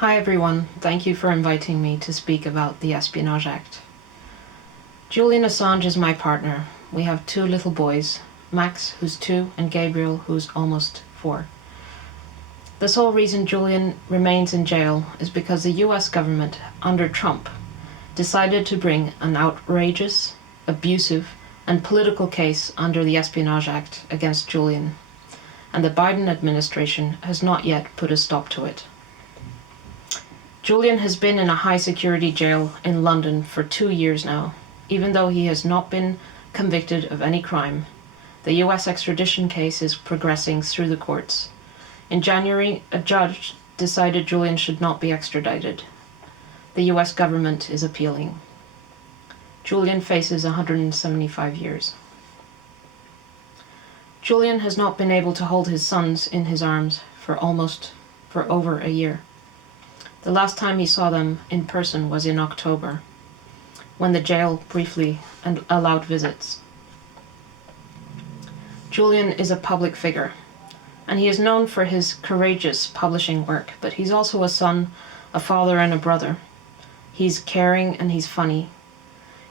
Hi everyone, thank you for inviting me to speak about the Espionage Act. Julian Assange is my partner. We have two little boys, Max, who's 2, and Gabriel, who's almost 4. The sole reason Julian remains in jail is because the US government, under Trump, decided to bring an outrageous, abusive, and political case under the Espionage Act against Julian, and the Biden administration has not yet put a stop to it. Julian has been in a high-security jail in London for 2 years now, even though he has not been convicted of any crime. The US extradition case is progressing through the courts. In January, a judge decided Julian should not be extradited. The US government is appealing. Julian faces 175 years. Julian has not been able to hold his sons in his arms for over a year. The last time he saw them in person was in October, when the jail briefly allowed visits. Julian is a public figure, and he is known for his courageous publishing work, but he's also a son, a father, and a brother. He's caring and he's funny.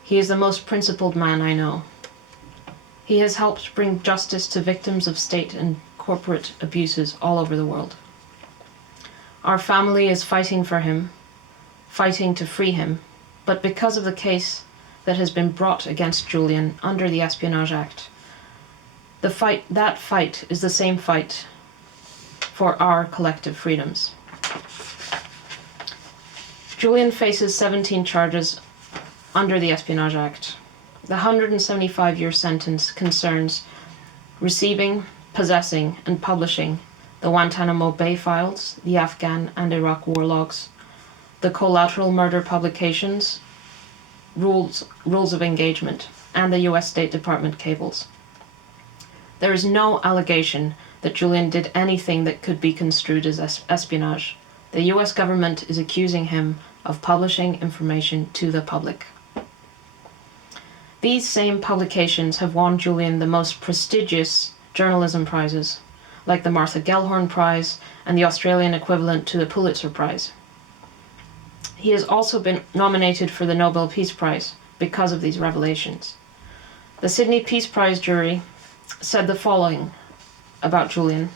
He is the most principled man I know. He has helped bring justice to victims of state and corporate abuses all over the world. Our family is fighting for him, fighting to free him, but because of the case that has been brought against Julian under the Espionage Act, that fight is the same fight for our collective freedoms. Julian faces 17 charges under the Espionage Act. The 175-year sentence concerns receiving, possessing, and publishing the Guantanamo Bay files, the Afghan and Iraq war logs, the collateral murder publications, rules of engagement, and the US State Department cables. There is no allegation that Julian did anything that could be construed as espionage. The US government is accusing him of publishing information to the public. These same publications have won Julian the most prestigious journalism prizes, like the Martha Gellhorn Prize and the Australian equivalent to the Pulitzer Prize. He has also been nominated for the Nobel Peace Prize because of these revelations. The Sydney Peace Prize jury said the following about Julian.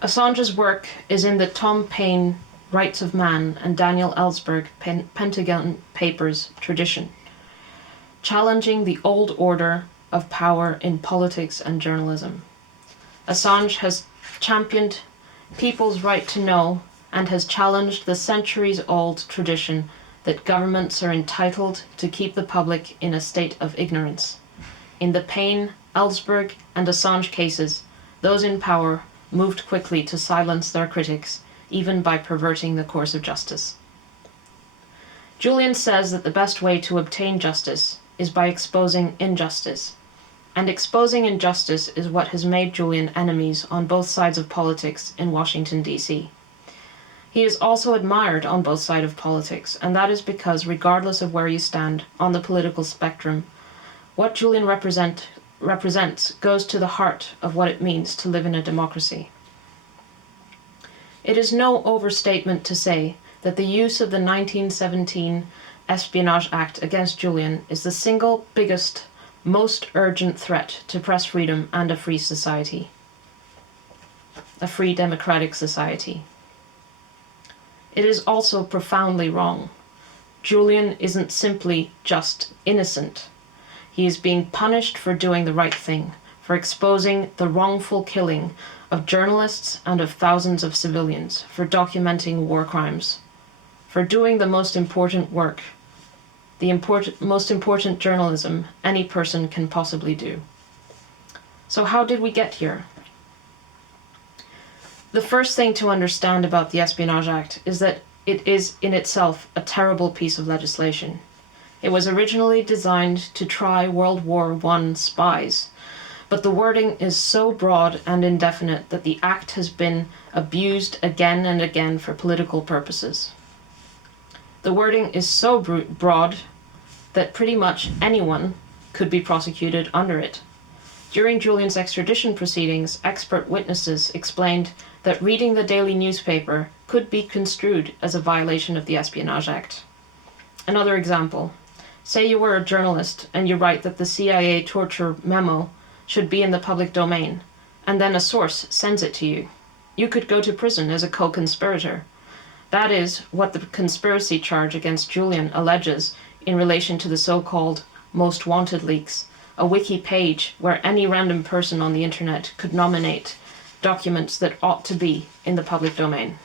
Assange's work is in the Tom Paine Rights of Man and Daniel Ellsberg Pentagon Papers tradition, challenging the old order of power in politics and journalism. Assange has championed people's right to know and has challenged the centuries-old tradition that governments are entitled to keep the public in a state of ignorance. In the Paine, Ellsberg, and Assange cases, those in power moved quickly to silence their critics, even by perverting the course of justice. Julian says that the best way to obtain justice is by exposing injustice. And exposing injustice is what has made Julian enemies on both sides of politics in Washington, D.C. He is also admired on both sides of politics, and that is because regardless of where you stand on the political spectrum, what Julian represents goes to the heart of what it means to live in a democracy. It is no overstatement to say that the use of the 1917 Espionage Act against Julian is the single biggest, most urgent threat to press freedom and a free society, a free democratic society. It is also profoundly wrong. Julian isn't simply just innocent. He is being punished for doing the right thing, for exposing the wrongful killing of journalists and of thousands of civilians, for documenting war crimes, for doing the most important work, most important journalism any person can possibly do. So how did we get here? The first thing to understand about the Espionage Act is that it is in itself a terrible piece of legislation. It was originally designed to try World War I spies, but the wording is so broad and indefinite that the act has been abused again and again for political purposes. The wording is so broad that pretty much anyone could be prosecuted under it. During Julian's extradition proceedings, expert witnesses explained that reading the daily newspaper could be construed as a violation of the Espionage Act. Another example. Say you were a journalist and you write that the CIA torture memo should be in the public domain, and then a source sends it to you. You could go to prison as a co-conspirator. That is what the conspiracy charge against Julian alleges in relation to the so-called Most Wanted leaks, a wiki page where any random person on the internet could nominate documents that ought to be in the public domain.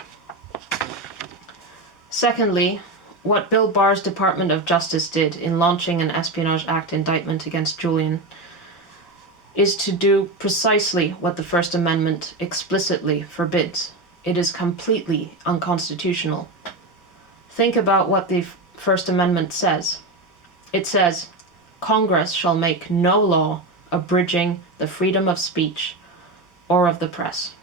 Secondly, what Bill Barr's Department of Justice did in launching an Espionage Act indictment against Julian is to do precisely what the First Amendment explicitly forbids. It is completely unconstitutional. Think about what the First Amendment says. It says, Congress shall make no law abridging the freedom of speech or of the press.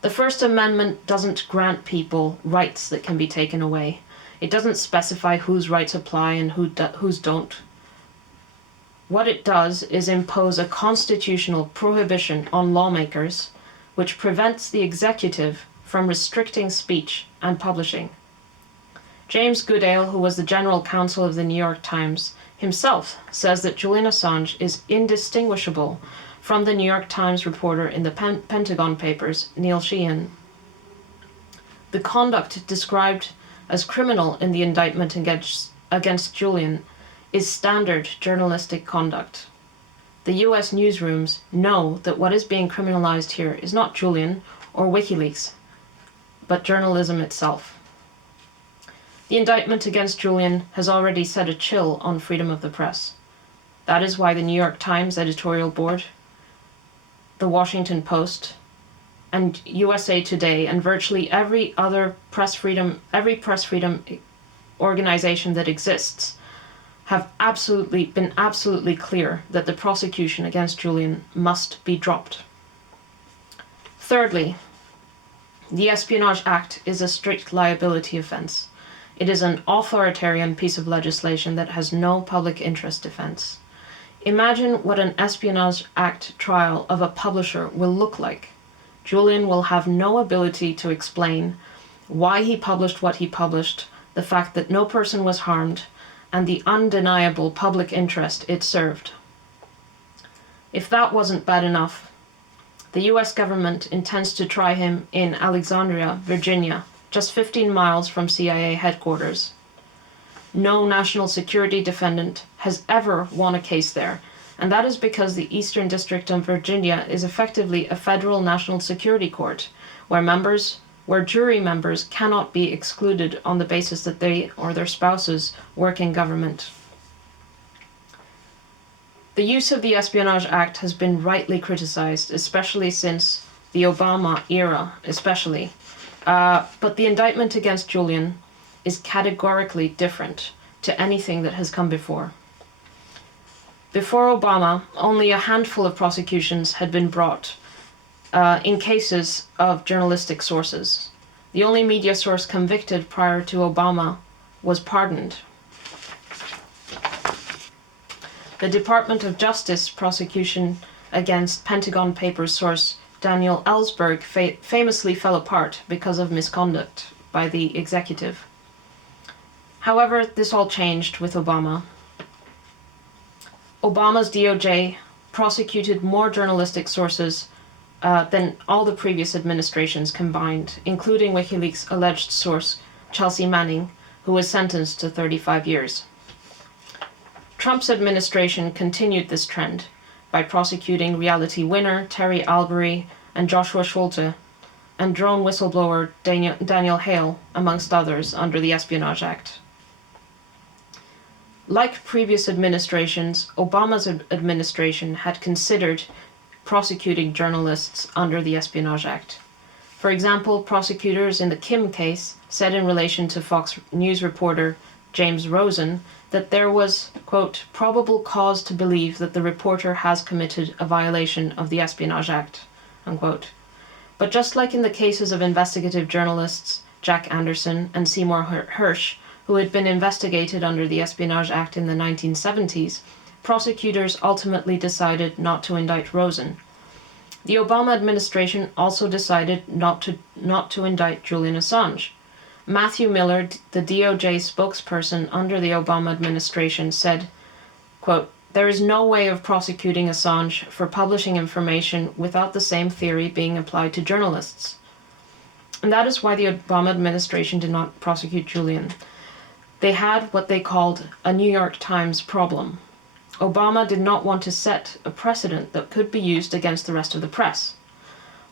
The First Amendment doesn't grant people rights that can be taken away. It doesn't specify whose rights apply and whose don't. What it does is impose a constitutional prohibition on lawmakers which prevents the executive from restricting speech and publishing. James Goodale, who was the general counsel of the New York Times, himself says that Julian Assange is indistinguishable from the New York Times reporter in the Pentagon Papers, Neil Sheehan. The conduct described as criminal in the indictment against Julian is standard journalistic conduct. The US newsrooms know that what is being criminalized here is not Julian or WikiLeaks, but journalism itself. The indictment against Julian has already set a chill on freedom of the press. That is why the New York Times editorial board, the Washington Post, and USA Today, and virtually every other press freedom organization that exists have been absolutely clear that the prosecution against Julian must be dropped. Thirdly, the Espionage Act is a strict liability offense. It is an authoritarian piece of legislation that has no public interest defense. Imagine what an Espionage Act trial of a publisher will look like. Julian will have no ability to explain why he published what he published, the fact that no person was harmed, and the undeniable public interest it served. If that wasn't bad enough, the US government intends to try him in Alexandria, Virginia, just 15 miles from CIA headquarters. No national security defendant has ever won a case there, and that is because the Eastern District of Virginia is effectively a federal national security court, where jury members cannot be excluded on the basis that they or their spouses work in government. The use of the Espionage Act has been rightly criticized, especially since the Obama era, but the indictment against Julian is categorically different to anything that has come before. Before Obama, only a handful of prosecutions had been brought in cases of journalistic sources. The only media source convicted prior to Obama was pardoned. The Department of Justice prosecution against Pentagon Papers source Daniel Ellsberg famously fell apart because of misconduct by the executive. However, this all changed with Obama. Obama's DOJ prosecuted more journalistic sources than all the previous administrations combined, including WikiLeaks' alleged source, Chelsea Manning, who was sentenced to 35 years. Trump's administration continued this trend by prosecuting reality winner Terry Albury and Joshua Schulte, and drone whistleblower Daniel Hale, amongst others, under the Espionage Act. Like previous administrations, Obama's administration had considered prosecuting journalists under the Espionage Act. For example, prosecutors in the Kim case said in relation to Fox News reporter James Rosen that there was, quote, probable cause to believe that the reporter has committed a violation of the Espionage Act, unquote. But just like in the cases of investigative journalists Jack Anderson and Seymour Hersh, who had been investigated under the Espionage Act in the 1970s, prosecutors ultimately decided not to indict Rosen. The Obama administration also decided not to indict Julian Assange. Matthew Miller, the DOJ spokesperson under the Obama administration, said, quote, "There is no way of prosecuting Assange for publishing information without the same theory being applied to journalists." And that is why the Obama administration did not prosecute Julian. They had what they called a New York Times problem. Obama did not want to set a precedent that could be used against the rest of the press.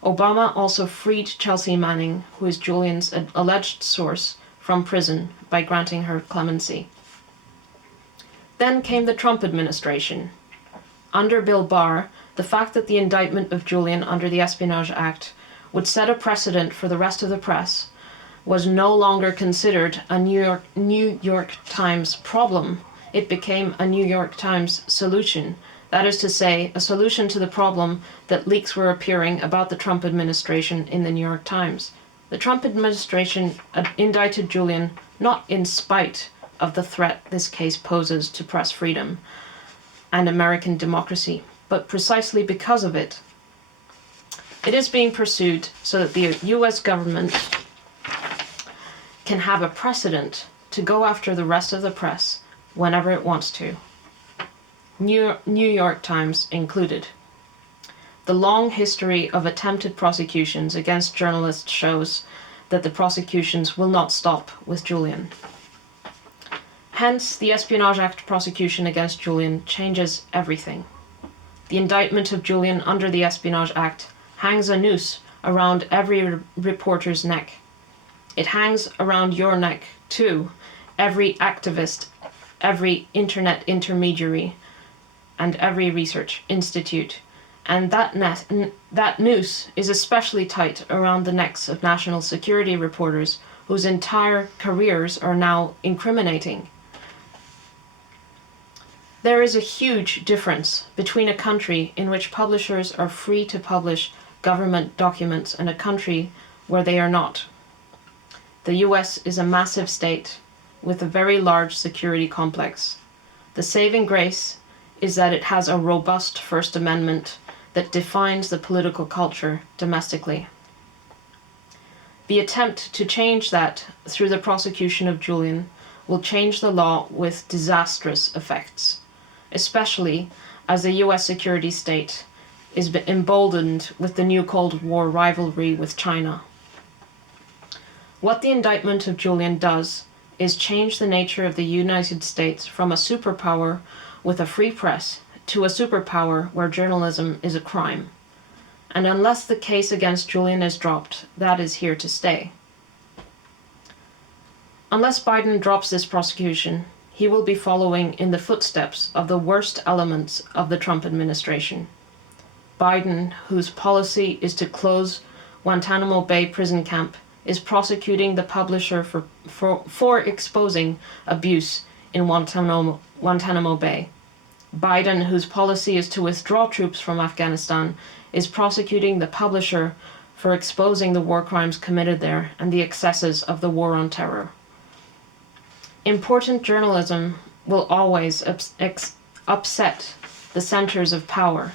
Obama also freed Chelsea Manning, who is Julian's alleged source, from prison by granting her clemency. Then came the Trump administration. Under Bill Barr, the fact that the indictment of Julian under the Espionage Act would set a precedent for the rest of the press was no longer considered a New York Times problem. It became a New York Times solution. That is to say, a solution to the problem that leaks were appearing about the Trump administration in the New York Times. The Trump administration indicted Julian not in spite of the threat this case poses to press freedom and American democracy, but precisely because of it. It is being pursued so that the US government can have a precedent to go after the rest of the press whenever it wants to, New York Times included. The long history of attempted prosecutions against journalists shows that the prosecutions will not stop with Julian. Hence, the Espionage Act prosecution against Julian changes everything. The indictment of Julian under the Espionage Act hangs a noose around every reporter's neck. It hangs around your neck, too, every activist, every internet intermediary, and every research institute. And that noose is especially tight around the necks of national security reporters whose entire careers are now incriminating. There is a huge difference between a country in which publishers are free to publish government documents and a country where they are not. The US is a massive state with a very large security complex. The saving grace is that it has a robust First Amendment that defines the political culture domestically. The attempt to change that through the prosecution of Julian will change the law with disastrous effects, especially as the US security state is emboldened with the new Cold War rivalry with China. What the indictment of Julian does is change the nature of the United States from a superpower with a free press to a superpower where journalism is a crime. And unless the case against Julian is dropped, that is here to stay. Unless Biden drops this prosecution, he will be following in the footsteps of the worst elements of the Trump administration. Biden, whose policy is to close Guantanamo Bay prison camp, is prosecuting the publisher for exposing abuse in Guantanamo Bay. Biden, whose policy is to withdraw troops from Afghanistan, is prosecuting the publisher for exposing the war crimes committed there and the excesses of the war on terror. Important journalism will always upset the centers of power.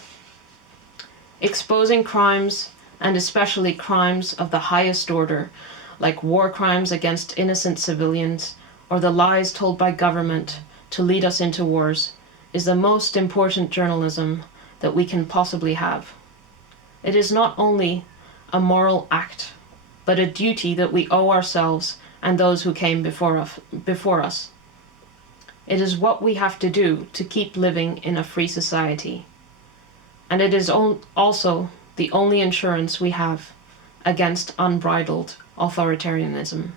Exposing crimes, and especially crimes of the highest order, like war crimes against innocent civilians or the lies told by government to lead us into wars, is the most important journalism that we can possibly have. It is not only a moral act, but a duty that we owe ourselves and those who came before us. It is what we have to do to keep living in a free society. And it is also the only insurance we have against unbridled authoritarianism.